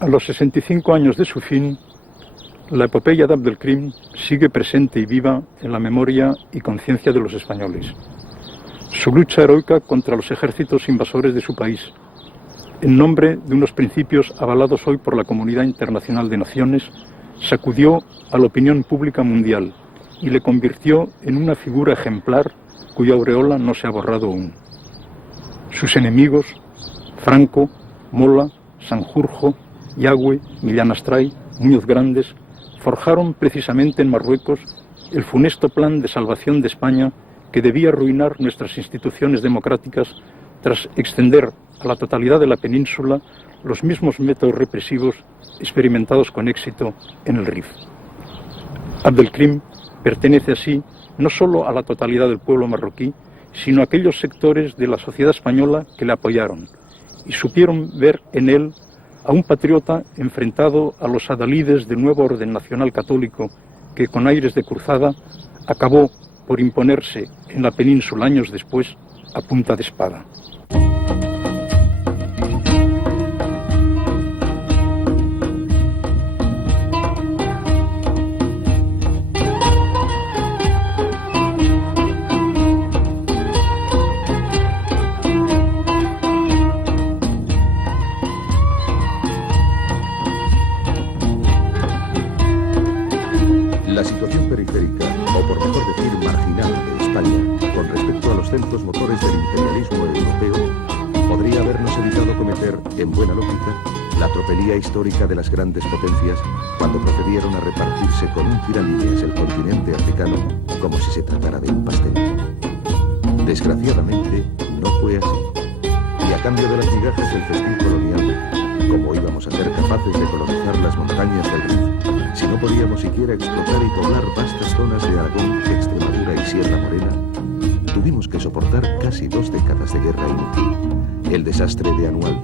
A los 65 años de su fin, la epopeya de Abdelkrim sigue presente y viva en la memoria y conciencia de los españoles. Su lucha heroica contra los ejércitos invasores de su país, en nombre de unos principios avalados hoy por la comunidad internacional de naciones, sacudió a la opinión pública mundial y le convirtió en una figura ejemplar cuya aureola no se ha borrado aún. Sus enemigos, Franco, Mola, Sanjurjo, Yagüe, Millán Astray, Muñoz Grandes, forjaron precisamente en Marruecos el funesto plan de salvación de España que debía arruinar nuestras instituciones democráticas tras extender a la totalidad de la península los mismos métodos represivos experimentados con éxito en el Rif. Abdelkrim pertenece así no solo a la totalidad del pueblo marroquí, sino a aquellos sectores de la sociedad española que le apoyaron y supieron ver en él a un patriota enfrentado a los adalides del nuevo orden nacional católico que, con aires de cruzada, acabó por imponerse en la península años después a punta de espada. La situación periférica, o por mejor decir marginal, de España, con respecto a los centros motores del imperialismo europeo, podría habernos evitado cometer, en buena lógica, la tropelía histórica de las grandes potencias cuando procedieron a repartirse con un tiramillas el continente africano como si se tratara de un pastel. Desgraciadamente, no fue así. Y a cambio de las migajas del festín colonial, ¿cómo íbamos a ser capaces de colonizar las montañas del Rif si no podíamos siquiera explotar y poblar vastas zonas de Aragón, Extremadura y Sierra Morena? Tuvimos que soportar casi 2 décadas de guerra inútil, el desastre de Anual,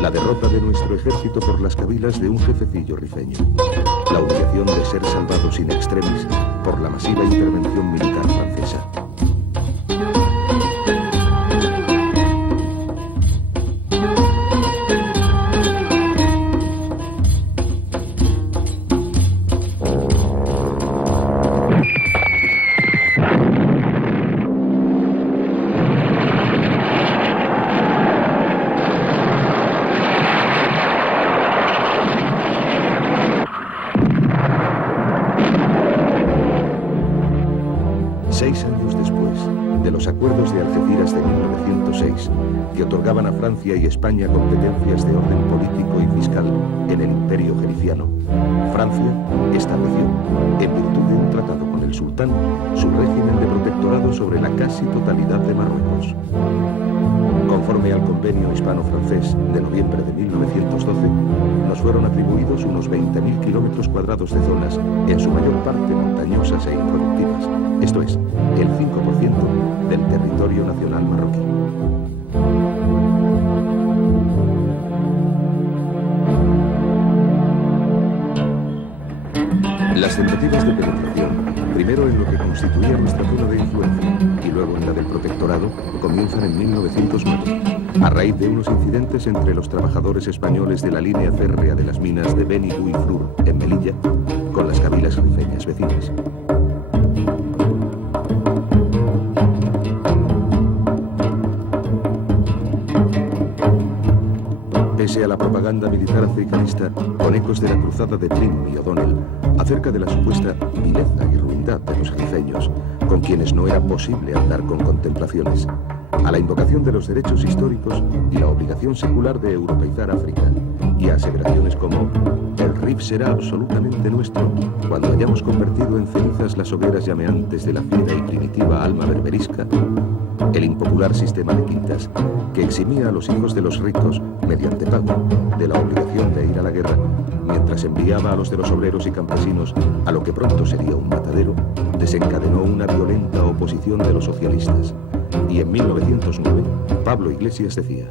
la derrota de nuestro ejército por las cabilas de un jefecillo rifeño, la humillación de ser salvados in extremis por la masiva intervención militar francesa. Que otorgaban a Francia y España competencias de orden político y fiscal en el imperio gericiano, Francia estableció, en virtud de un tratado con el sultán, su régimen de protectorado sobre la casi totalidad de Marruecos. Conforme al convenio hispano-francés de noviembre de 1912, nos fueron atribuidos unos 20.000 kilómetros cuadrados de zonas, en su mayor parte montañosas e improductivas, esto es, el 5% del territorio nacional marroquí. Las tentativas de penetración Primero en lo que constituía nuestra zona de influencia y luego en la del protectorado, comienzan en 1909, a raíz de unos incidentes entre los trabajadores españoles de la línea férrea de las minas de Beni y Flur, en Melilla, con las cabilas rifeñas vecinas. Pese a la propaganda militar africanista, con ecos de la cruzada de Prim y O'Donnell, acerca de la supuesta vileza y ruindad de los rifeños, con quienes no era posible andar con contemplaciones, a la invocación de los derechos históricos y la obligación secular de europeizar África, y a aseveraciones como «El Rif será absolutamente nuestro cuando hayamos convertido en cenizas las hogueras llameantes de la fiera y primitiva alma berberisca», el impopular sistema de quintas, que eximía a los hijos de los ricos, mediante pago, de la obligación de ir a la guerra, mientras enviaba a los de los obreros y campesinos a lo que pronto sería un matadero, desencadenó una violenta oposición de los socialistas. Y en 1909, Pablo Iglesias decía: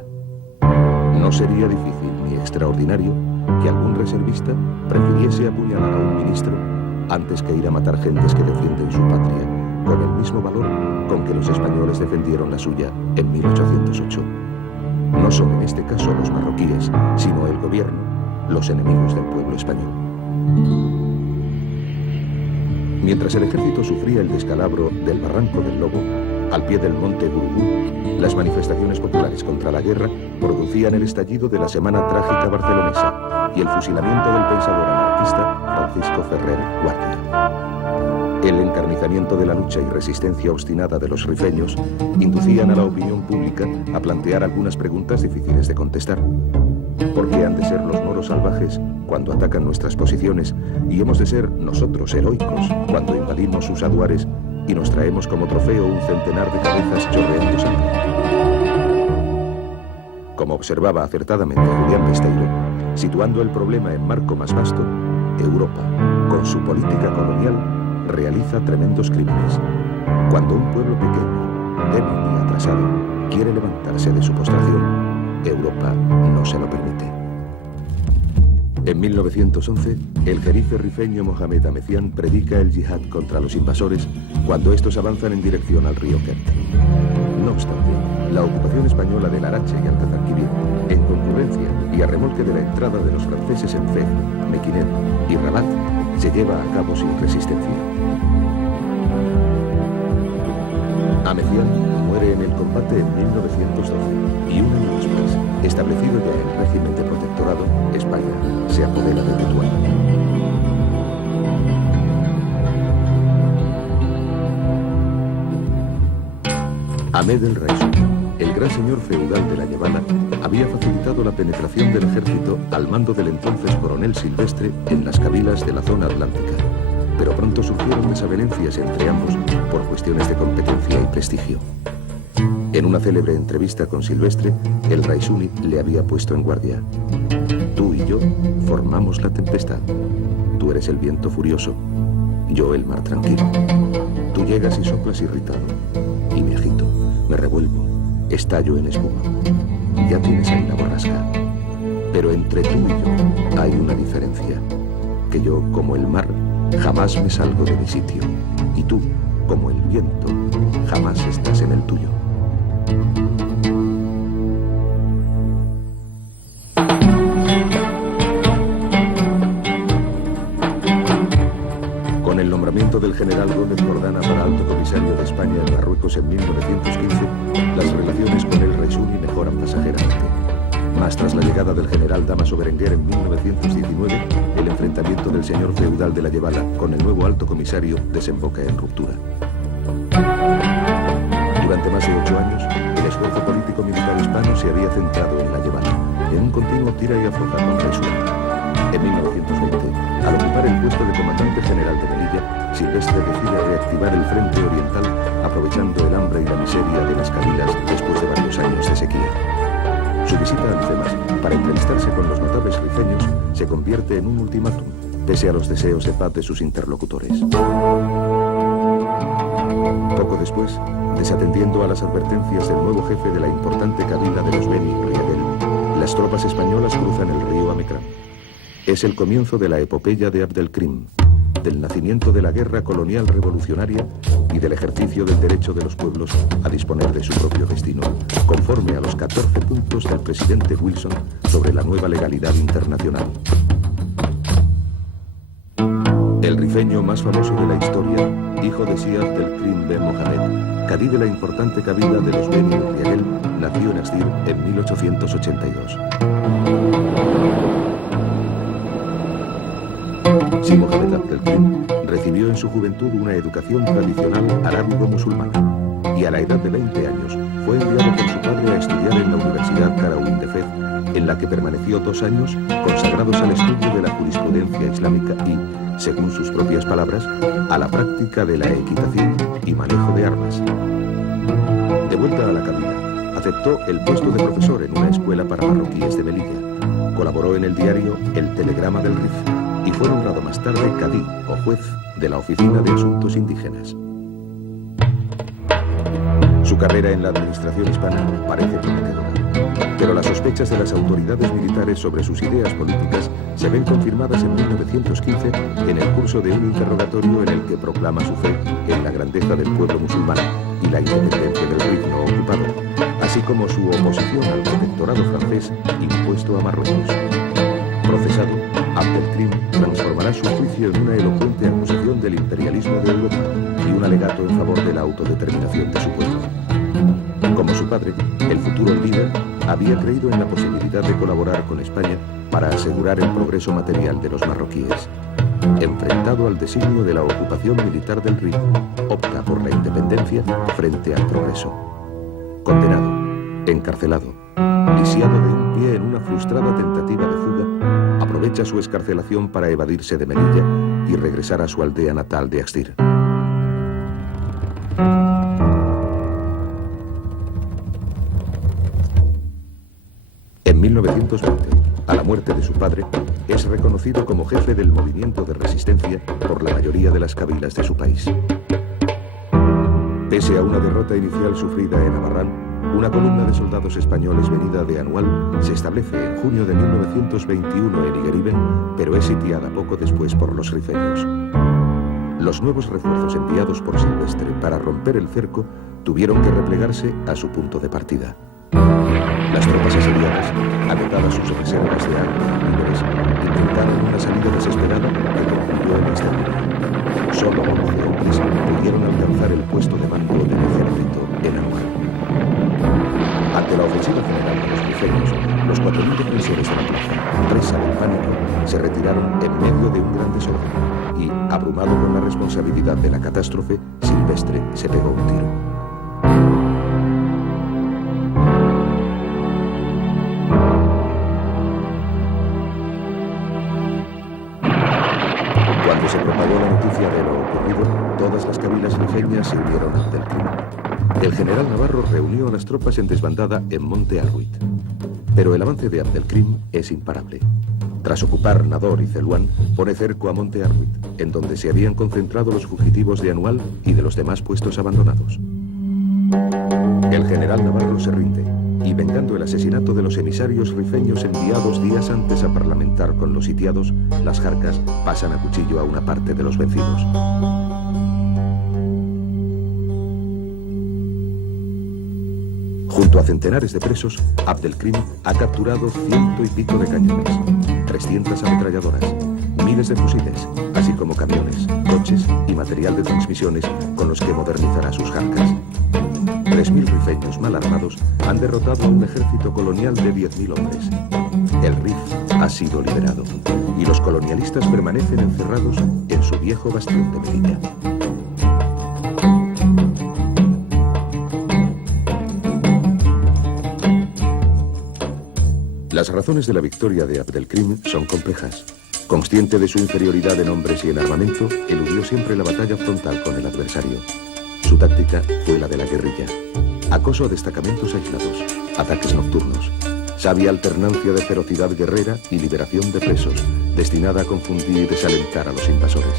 «No sería difícil ni extraordinario que algún reservista prefiriese apuñalar a un ministro antes que ir a matar gentes que defienden su patria, con el mismo valor con que los españoles defendieron la suya en 1808. No son en este caso los marroquíes, sino el gobierno, los enemigos del pueblo español». Mientras el ejército sufría el descalabro del Barranco del Lobo, al pie del monte Gurugú, las manifestaciones populares contra la guerra producían el estallido de la Semana Trágica barcelonesa y el fusilamiento del pensador anarquista Francisco Ferrer Guardia. El encarnizamiento de la lucha y resistencia obstinada de los rifeños inducían a la opinión pública a plantear algunas preguntas difíciles de contestar. ¿Por qué han de ser los moros salvajes cuando atacan nuestras posiciones y hemos de ser nosotros heroicos cuando invadimos sus aduares y nos traemos como trofeo un centenar de cabezas chorreando sangre? Como observaba acertadamente Julián Besteiro, situando el problema en marco más vasto, Europa, con su política colonial, realiza tremendos crímenes. Cuando un pueblo pequeño, débil y atrasado, quiere levantarse de su postración, Europa no se lo permite. En 1911, el jerife rifeño Mohamed Amecián predica el yihad contra los invasores cuando estos avanzan en dirección al río Kent. No obstante, la ocupación española del Larache y Alcazarquivir, en concurrencia y a remolque de la entrada de los franceses en Fez, Mequinet y Rabat, se lleva a cabo sin resistencia. Amecián muere en el combate en 1912 y un año después, establecido ya el régimen de protectorado, España se apodera de Tetuán. Ahmed el Raisuni, el gran señor feudal de la Yebala, había facilitado la penetración del ejército al mando del entonces coronel Silvestre en las cabilas de la zona atlántica, pero pronto surgieron desavenencias entre ambos por cuestiones de competencia y prestigio. En una célebre entrevista con Silvestre, el Raisuni le había puesto en guardia: «Tú y yo formamos la tempestad. Tú eres el viento furioso, yo el mar tranquilo. Tú llegas y soplas irritado, y me agito, me revuelvo, estallo en espuma. Ya tienes ahí la borrasca. Pero entre tú y yo hay una diferencia, que yo, como el mar, jamás me salgo de mi sitio, y tú, como el viento, jamás estás en el tuyo». Con el nombramiento del general Gómez Jordana para alto comisario de España en Marruecos en 1915, las relaciones con el Raisuni mejoran pasajeramente. Mas tras la llegada del general Dámaso Berenguer en 1919, el enfrentamiento del señor feudal de la Yebala con el nuevo alto comisario desemboca en ruptura. Durante más de 8 años, el esfuerzo político-militar hispano se había centrado en la Yebala, en un continuo tira y afloja contra el sur. En 1920, al ocupar el puesto de comandante general de Melilla, Silvestre decide reactivar el frente oriental, aprovechando el hambre y la miseria de las cabilas después de varios años de sequía. Su visita a Alfemas, para entrevistarse con los notables rifeños, se convierte en un ultimátum, pese a los deseos de paz de sus interlocutores. Poco después, desatendiendo a las advertencias del nuevo jefe de la importante cabila de los Beni Riadel, las tropas españolas cruzan el río Amecrán. Es el comienzo de la epopeya de Abdelkrim. del nacimiento de la guerra colonial revolucionaria y del ejercicio del derecho de los pueblos a disponer de su propio destino, conforme a los 14 puntos del presidente Wilson sobre la nueva legalidad internacional. El rifeño más famoso de la historia, hijo de Sir Abdelkrim Ben Mohamed, cadí de la importante cabila de los Beni Riegel, nació en Astir en 1882. Si Mohamed Abdelkrim recibió en su juventud una educación tradicional arábigo-musulmana y a la edad de 20 años fue enviado por su padre a estudiar en la Universidad Qarawin de Fez, en la que permaneció 2 años consagrados al estudio de la jurisprudencia islámica y, según sus propias palabras, a la práctica de la equitación y manejo de armas. De vuelta a la cabila, aceptó el puesto de profesor en una escuela para marroquíes de Melilla. Colaboró en el diario El Telegrama del Rif y fue nombrado más tarde cadí o juez de la Oficina de Asuntos Indígenas. Su carrera en la administración hispana parece prometedora, pero las sospechas de las autoridades militares sobre sus ideas políticas se ven confirmadas en 1915 en el curso de un interrogatorio en el que proclama su fe en la grandeza del pueblo musulmán y la independencia del Rif no ocupado, así como su oposición al protectorado francés impuesto a Marruecos. Procesado, Abdelkrim transformará su juicio en una elocuente acusación del imperialismo de Europa y un alegato en favor de la autodeterminación de su pueblo. Como su padre, el futuro líder había creído en la posibilidad de colaborar con España para asegurar el progreso material de los marroquíes. Enfrentado al designio de la ocupación militar del Rif, opta por la independencia frente al progreso. Condenado, encarcelado, lisiado de un pie en una frustrada tentativa de fuga, aprovecha su excarcelación para evadirse de Melilla y regresar a su aldea natal de Astir. En 1920, a la muerte de su padre, es reconocido como jefe del movimiento de resistencia por la mayoría de las cabilas de su país. Pese a una derrota inicial sufrida en Abarrán, una columna de soldados españoles venida de Anual se establece en junio de 1921 en Igueriben, pero es sitiada poco después por los rifeños. Los nuevos refuerzos enviados por Silvestre para romper el cerco tuvieron que replegarse a su punto de partida. Las tropas asediadas, agotadas sus reservas de armas y víveres, intentaron una salida desesperada que concluyó en exterminio. Solo 11 hombres pudieron alcanzar el puesto de mando del ejército en Anual. Ante la ofensiva general de los rifeños, los 4.000 defensores de la plaza, presa del pánico, se retiraron en medio de un gran desorden y, abrumado con la responsabilidad de la catástrofe, Silvestre se pegó un tiro. Cuando se propagó la noticia de lo ocurrido, todas las cabilas rifeñas se unieron ante el crimen. El general Navarro reunió a las tropas en desbandada en Monte Arruit. Pero el avance de Abdelkrim es imparable. Tras ocupar Nador y Zeluán, pone cerco a Monte Arruit, en donde se habían concentrado los fugitivos de Anual y de los demás puestos abandonados. El general Navarro se rinde y, vengando el asesinato de los emisarios rifeños enviados días antes a parlamentar con los sitiados, las jarcas pasan a cuchillo a una parte de los vencidos. Junto a centenares de presos, Abdelkrim ha capturado 100 y pico de cañones, 300 ametralladoras, miles de fusiles, así como camiones, coches y material de transmisiones con los que modernizará sus jarcas. 3.000 rifeños mal armados han derrotado a un ejército colonial de 10.000 hombres. El Rif ha sido liberado y los colonialistas permanecen encerrados en su viejo bastión de Melilla. Las razones de la victoria de Abdelkrim son complejas. Consciente de su inferioridad en hombres y en armamento, eludió siempre la batalla frontal con el adversario. Su táctica fue la de la guerrilla. Acoso a destacamentos aislados, ataques nocturnos, sabia alternancia de ferocidad guerrera y liberación de presos, destinada a confundir y desalentar a los invasores.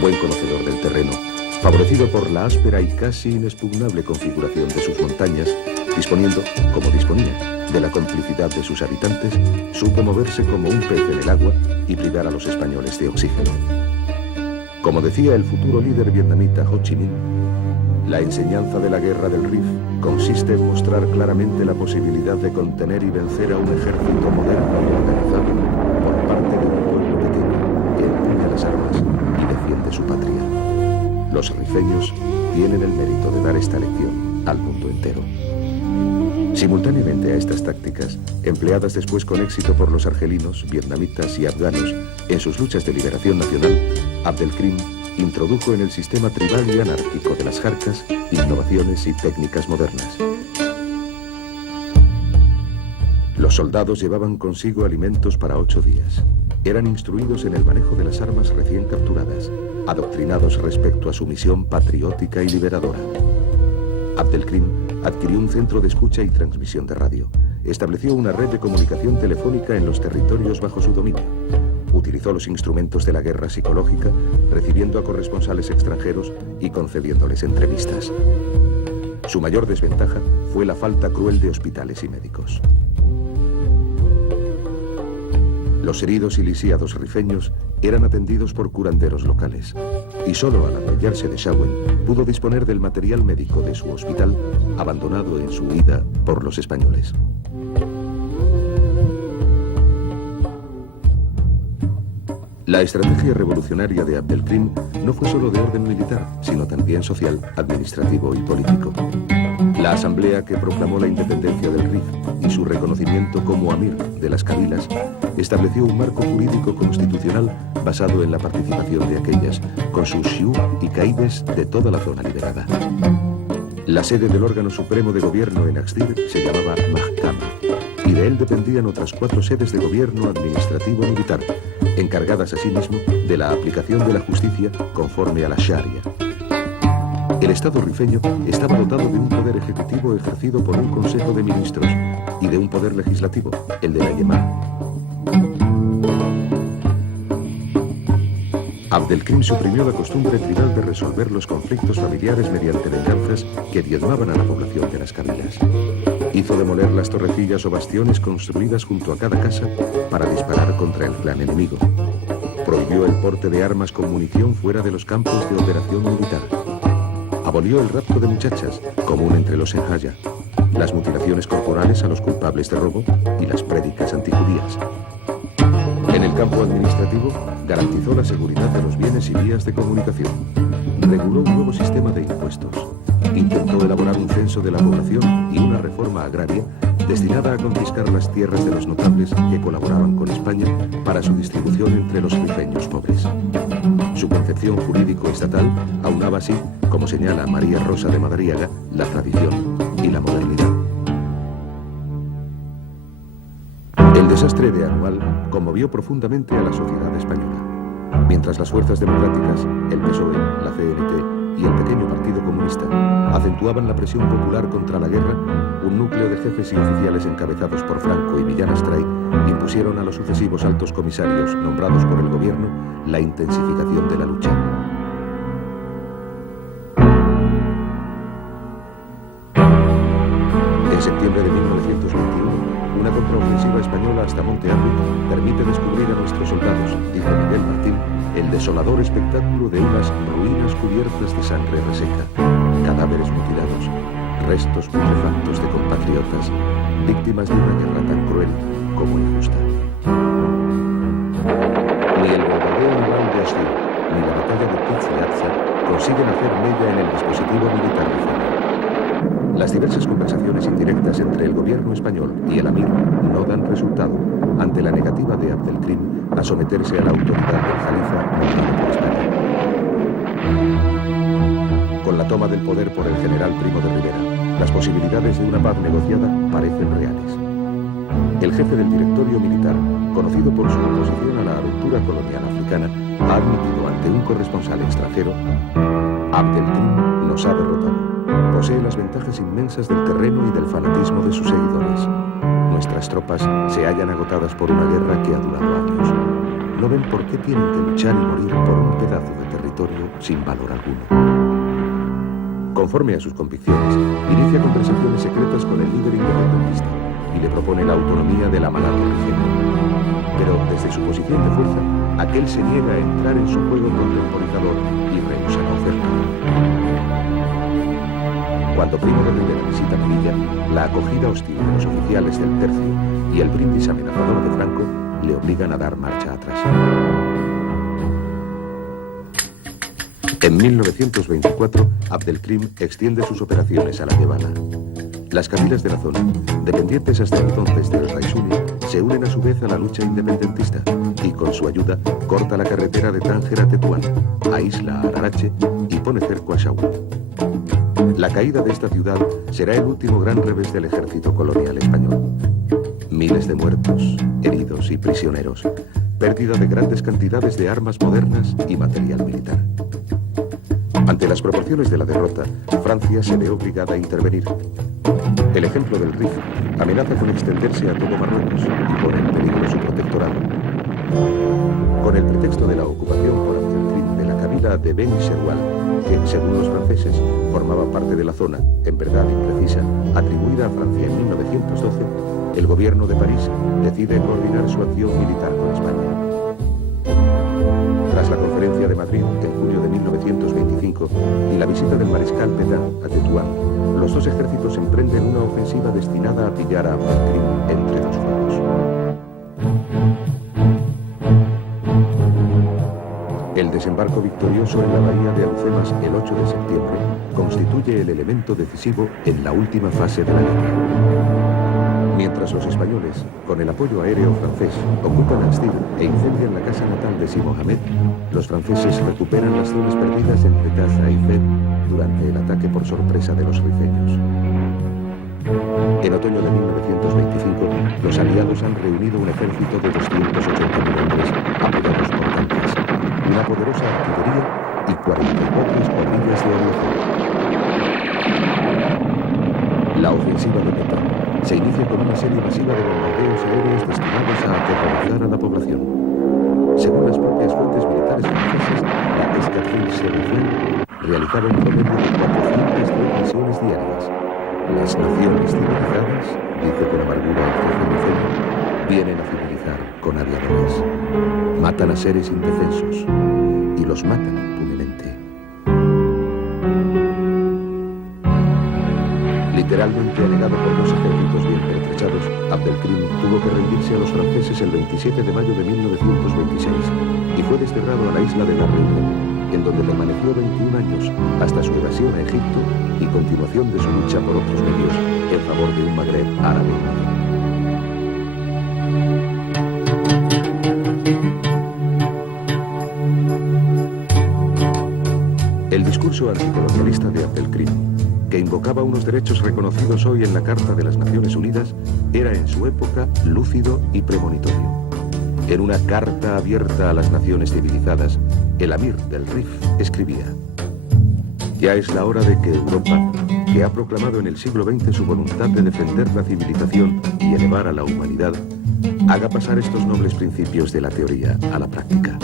Buen conocedor del terreno, favorecido por la áspera y casi inexpugnable configuración de sus montañas, disponiendo, como disponía, de la complicidad de sus habitantes, supo moverse como un pez en el agua y privar a los españoles de oxígeno. Como decía el futuro líder vietnamita Ho Chi Minh, la enseñanza de la guerra del Rif consiste en mostrar claramente la posibilidad de contener y vencer a un ejército moderno y organizado por parte de un pueblo pequeño que empuña las armas y defiende su patria. Los rifeños tienen el mérito de dar esta lección al mundo entero. Simultáneamente a estas tácticas, empleadas después con éxito por los argelinos, vietnamitas y afganos en sus luchas de liberación nacional, Abdelkrim introdujo en el sistema tribal y anárquico de las Jarcas innovaciones y técnicas modernas. Los soldados llevaban consigo alimentos para 8 días. Eran instruidos en el manejo de las armas recién capturadas, adoctrinados respecto a su misión patriótica y liberadora. Abdelkrim adquirió un centro de escucha y transmisión de radio. Estableció una red de comunicación telefónica en los territorios bajo su dominio. Utilizó los instrumentos de la guerra psicológica, recibiendo a corresponsales extranjeros y concediéndoles entrevistas. Su mayor desventaja fue la falta cruel de hospitales y médicos. Los heridos y lisiados rifeños eran atendidos por curanderos locales, y solo al adueñarse de Shawen pudo disponer del material médico de su hospital, abandonado en su huida por los españoles. La estrategia revolucionaria de Abdelkrim no fue solo de orden militar, sino también social, administrativo y político. La asamblea que proclamó la independencia del Rif y su reconocimiento como Amir de las Kabilas estableció un marco jurídico constitucional basado en la participación de aquellas, con sus shiú y caídes de toda la zona liberada. La sede del órgano supremo de gobierno en Axdir se llamaba Mahkama, y de él dependían otras 4 sedes de gobierno administrativo militar, encargadas asimismo de la aplicación de la justicia conforme a la Sharia. El Estado rifeño estaba dotado de un poder ejecutivo ejercido por un consejo de ministros y de un poder legislativo, el de la Yemá. Abdelkrim suprimió la costumbre tribal de resolver los conflictos familiares mediante venganzas que diezmaban a la población de las Kabilas. Hizo demoler las torrecillas o bastiones construidas junto a cada casa para disparar contra el clan enemigo. Prohibió el porte de armas con munición fuera de los campos de operación militar. Abolió el rapto de muchachas, común entre los enjaya, las mutilaciones corporales a los culpables de robo y las prédicas antijudías. En el campo administrativo, garantizó la seguridad de los bienes y vías de comunicación. Reguló un nuevo sistema de impuestos. Intentó elaborar un censo de la población y una reforma agraria destinada a confiscar las tierras de los notables que colaboraban con España para su distribución entre los rifeños pobres. Su concepción jurídico-estatal aunaba así, como señala María Rosa de Madariaga, la tradición y la modernidad. El desastre de Anual conmovió profundamente a la sociedad española. Mientras las fuerzas democráticas, el PSOE, la CNT y el pequeño Partido Comunista acentuaban la presión popular contra la guerra, un núcleo de jefes y oficiales encabezados por Franco y Millán Astray impusieron a los sucesivos altos comisarios nombrados por el gobierno la intensificación de la lucha. En septiembre de 1921, una contraofensiva española hasta Monte Arru permite descubrir a nuestros soldados, dijo Miguel Martín, el desolador espectáculo de unas ruinas cubiertas de sangre reseca, cadáveres mutilados, restos putrefactos de compatriotas, víctimas de una guerra tan cruel como injusta. Ni el bombardeo naval de Ashur, ni la batalla de Pitz y Atza consiguen hacer mella en el dispositivo militar rifeño. Las diversas conversaciones indirectas entre el gobierno español y el Amir no dan resultado ante la negativa de Abdelkrim a someterse a la autoridad del Jalifa nombrado por España. Con la toma del poder por el general Primo de Rivera, las posibilidades de una paz negociada parecen reales. El jefe del directorio militar, conocido por su oposición a la aventura colonial africana, ha admitido ante un corresponsal extranjero: Abdelkrim nos ha derrotado. Posee las ventajas inmensas del terreno y del fanatismo de sus seguidores. Nuestras tropas se hallan agotadas por una guerra que ha durado años. ¿No ven por qué tienen que luchar y morir por un pedazo de territorio sin valor alguno? Conforme a sus convicciones, inicia conversaciones secretas con el líder independentista y le propone la autonomía del Amanato rifeño. Pero desde su posición de fuerza, aquel se niega a entrar en su juego contemporizador y rehúsa la oferta. Cuando Primo de Rivera visita Melilla, la acogida hostil de los oficiales del Tercio y el brindis amenazador de Franco le obligan a dar marcha atrás. En 1924, Abdelkrim extiende sus operaciones a la Llevana. Las cabilas de la zona, dependientes hasta entonces del Raisuni, se unen a su vez a la lucha independentista y con su ayuda corta la carretera de Tánger a Tetuán, aísla a Larache y pone cerco a Saúl. La caída de esta ciudad será el último gran revés del ejército colonial español. Miles de muertos, heridos y prisioneros, pérdida de grandes cantidades de armas modernas y material militar. Ante las proporciones de la derrota, Francia se ve obligada a intervenir. El ejemplo del Rif amenaza con extenderse a todo Marruecos y pone en peligro su protectorado. Con el pretexto de la ocupación por Abdelkrim de la cabila de Ben Sherwal, que, según los franceses, formaba parte de la zona, en verdad imprecisa, atribuida a Francia en 1912, el gobierno de París decide coordinar su acción militar con España. Tras la conferencia de Madrid en junio de 1925 y la visita del mariscal Pétain a Tetuán, los dos ejércitos emprenden una ofensiva destinada a pillar a Abdelkrim entre dos fuegos. El desembarco victorioso en la bahía de Alhucemas el 8 de septiembre constituye el elemento decisivo en la última fase de la guerra. Mientras los españoles, con el apoyo aéreo francés, ocupan Astir e incendian la casa natal de Si Mohamed, los franceses recuperan las zonas perdidas entre Gaza y Fez durante el ataque por sorpresa de los rifeños. En otoño de 1925, los aliados han reunido un ejército de 280.000 hombres, apoyados por tanques, una poderosa artillería y 44 escuadrillas de aviación. La ofensiva de Pétain se inicia con una serie masiva de bombardeos aéreos destinados a aterrorizar a la población. Según las propias fuentes militares francesas, la Escadrille Séraphin realizaba un promedio de 400 misiones diarias. Las naciones civilizadas, dice con amargura el jefe Luceno, vienen a civilizar con aviadores. Matan a seres indefensos y los matan impunemente. Literalmente anegado por dos ejércitos bien pertrechados, Abdelkrim tuvo que rendirse a los franceses el 27 de mayo de 1926 y fue desterrado a la isla de La Reunión, en donde permaneció 21 años hasta su evasión a Egipto y continuación de su lucha por otros medios en favor de un Magreb árabe. El discurso anticolonialista de Abdelkrim, que invocaba unos derechos reconocidos hoy en la Carta de las Naciones Unidas, era en su época lúcido y premonitorio. En una carta abierta a las naciones civilizadas, el Amir del Rif escribía: ya es la hora de que Europa, que ha proclamado en el siglo XX su voluntad de defender la civilización y elevar a la humanidad, haga pasar estos nobles principios de la teoría a la práctica.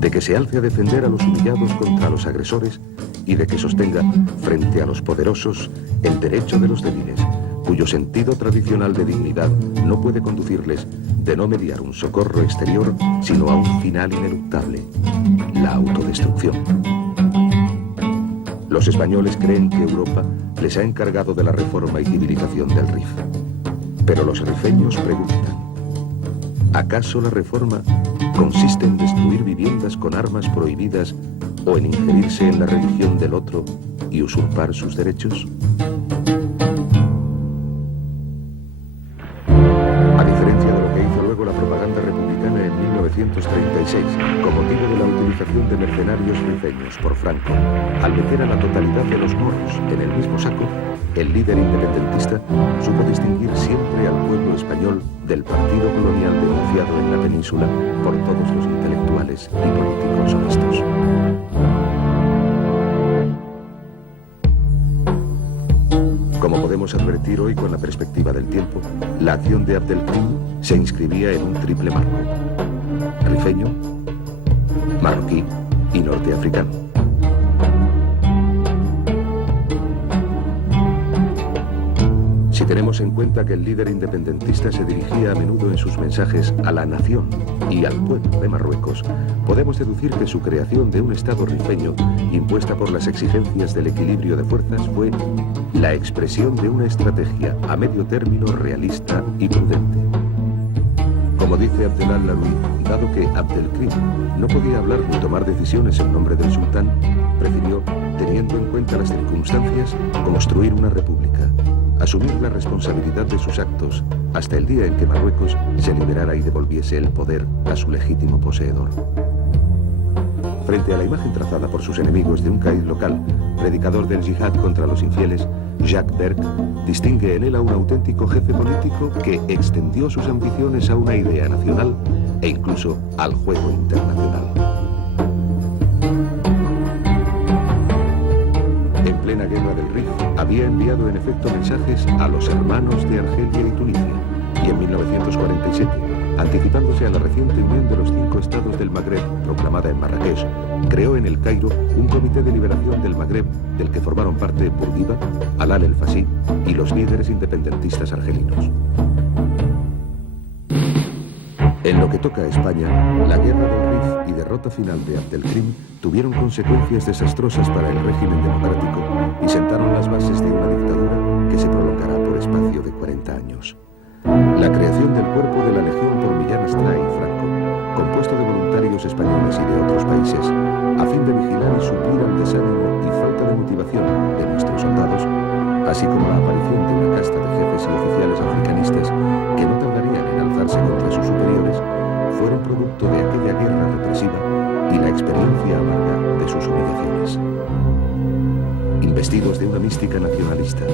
De que se alce a defender a los humillados contra los agresores y de que sostenga, frente a los poderosos, el derecho de los débiles, cuyo sentido tradicional de dignidad no puede conducirles de no mediar un socorro exterior, sino a un final ineluctable, la autodestrucción. Los españoles creen que Europa les ha encargado de la reforma y civilización del Rif. Pero los rifeños preguntan: ¿acaso la reforma consiste en destruir viviendas con armas prohibidas o en ingerirse en la religión del otro y usurpar sus derechos? A diferencia de lo que hizo luego la propaganda republicana en 1936, con motivo de la utilización de mercenarios rifeños por Franco, al meter a la totalidad de los moros en el mismo saco, el líder independentista supo distinguir siempre al pueblo español del partido colonial denunciado en la península por todos los intelectuales y políticos honestos. Como podemos advertir hoy con la perspectiva del tiempo, la acción de Abdelkrim se inscribía en un triple marco: rifeño, marroquí y norteafricano. Si tenemos en cuenta que el líder independentista se dirigía a menudo en sus mensajes a la nación y al pueblo de Marruecos, podemos deducir que su creación de un Estado rifeño, impuesta por las exigencias del equilibrio de fuerzas, fue la expresión de una estrategia a medio término realista y prudente. Como dice Abdel al-Laroui, dado que Abdelkrim no podía hablar ni tomar decisiones en nombre del sultán, prefirió, teniendo en cuenta las circunstancias, construir una república, asumir la responsabilidad de sus actos hasta el día en que Marruecos se liberara y devolviese el poder a su legítimo poseedor. Frente a la imagen trazada por sus enemigos de un caid local, predicador del yihad contra los infieles, Jacques Berck distingue en él a un auténtico jefe político que extendió sus ambiciones a una idea nacional e incluso al juego internacional. En plena guerra del Rif, había enviado en efecto mensajes a los hermanos de Argelia y Tunisia, y en 1947, anticipándose a la reciente unión de los 5 estados del Magreb, proclamada en Marrakech, creó en el Cairo un comité de liberación del Magreb del que formaron parte Bourguiba, Alal el-Fassi y los líderes independentistas argelinos. En lo que toca a España, la guerra del Rif y derrota final de Abdelkrim tuvieron consecuencias desastrosas para el régimen democrático y sentaron las bases de una dictadura que se prolongará por espacio de 40 años. La creación del cuerpo de la Legión por Millán Astray y Franco, compuesto de voluntarios españoles y de otros países, a fin de vigilar y suplir al desánimo y falta de motivación de nuestros soldados, así como la aparición de una casta de jefes y oficiales africanistas que no tardarían en alzarse contra sus superiores, fueron producto de aquella guerra represiva y la experiencia amarga de sus humillaciones. Investidos de una mística nacionalista,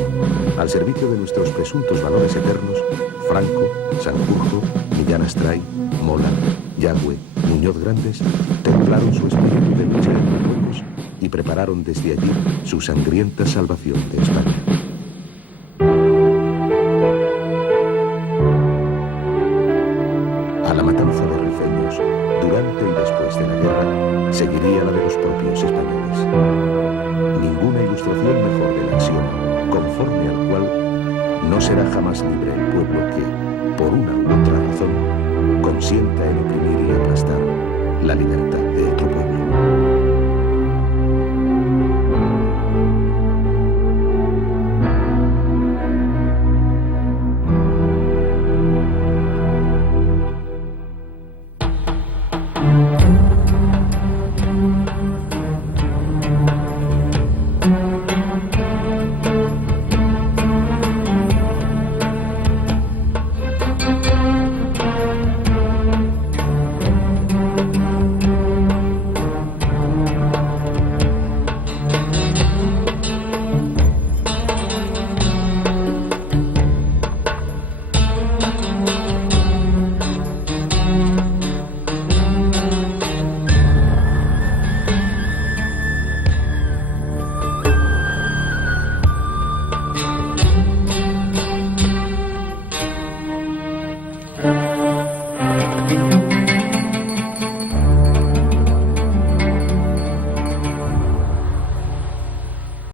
al servicio de nuestros presuntos valores eternos, Franco, Sanjurjo, Millán Astray, Mola, Yagüe, Muñoz Grandes templaron su espíritu de lucha en Marruecos y prepararon desde allí su sangrienta salvación de España. A la matanza de rifeños, durante y después de la guerra, seguiría la de los propios españoles. Ninguna ilustración mejor del axioma, conforme al cual no será jamás libre el pueblo que, por una u otra razón, consienta en oprimir y aplastar la libertad de otro pueblo.